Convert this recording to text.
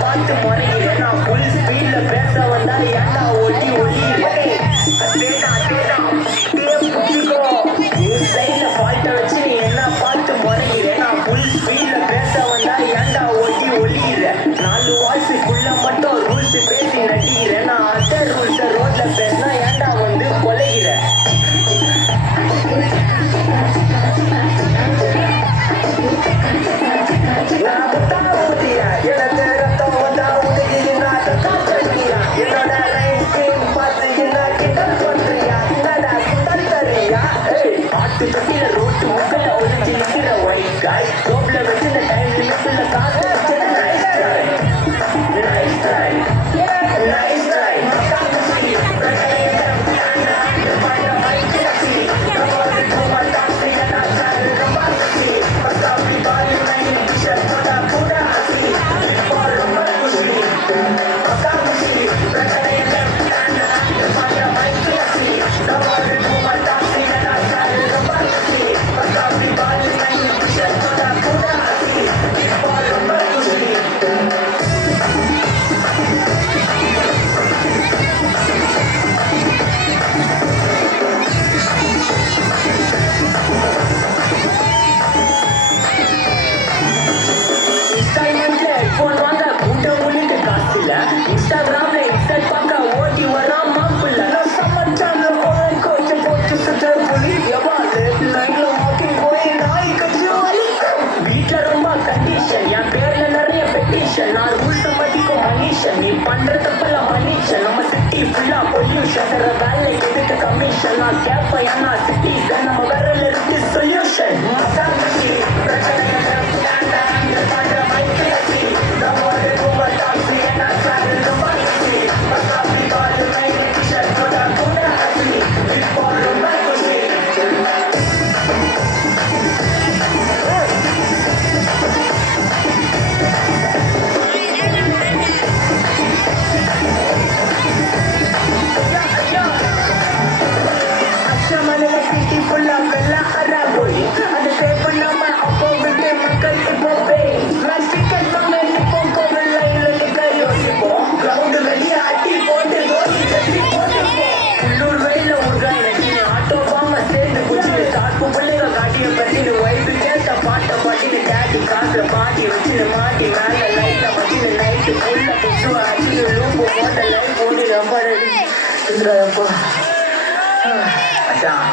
பார்த்து முறைகிறேன் நான் ஃபுல் ஸ்பீட்ல பேச வந்தா ஏன்டா ஒட்டி ஒளியிறேன் ஃபால்ட்டை வச்சு நீ என்ன பார்த்து முறைகிறேன் நான் ஃபுல் ஸ்பீட்ல பேச வந்தா ஏன்டா ஒட்டி ஒளியிறேன் 4 வாய்ஸுக்குள்ள மட்டும் ரூல்ஸ் பேசி நடிக்கிறேன் நான் அதர் ரூல்ஸை ரோட்ல பேசினா ஏன்டா வந்து கொலைகிறேன் தொட்டில ரோட்டு முக்கல ஒழிஞ்சு நிக்கிற ஒயிட் காய் ரோப்ல வச்சு இந்த டைம் லிமிட்ல காசு நைஸ் ட்ரை நைஸ் ட்ரை இன்ஸ்டாகிராம்ல எக்ஸல் பார்க்க ஓடி வரா மாப்பிள்ள நான் சமைச்சாங்க கோச்சு போட்டு சுத்த புலி எவா லைன்ல மாட்டி போய் நாய் கட்சி வீட்டுல ரொம்ப கண்டிஷன் என் பேர்ல நிறைய பெட்டிஷன் நான் ரூல்ஸ் மதிக்கும் மனுஷன் நீ பண்ற தப்பெல்லாம் மனுஷன் நம்ம சிட்டி ஃபுல்லா பொல்யூஷன் தர வேலை எதுக்கு கமிஷன் நான் கேட்பேன் ஏன்னா சிட்டிசன் நம்ம விரல இருக்கு சொல்யூஷன் மாட்டி வச்சு மாட்டி மேல லைட்ல வச்சு நைட்டு ஃபுல்லா புதுசு அடிச்சு லூப்பு போட்ட லைட் போட்டு ரொம்ப அதான்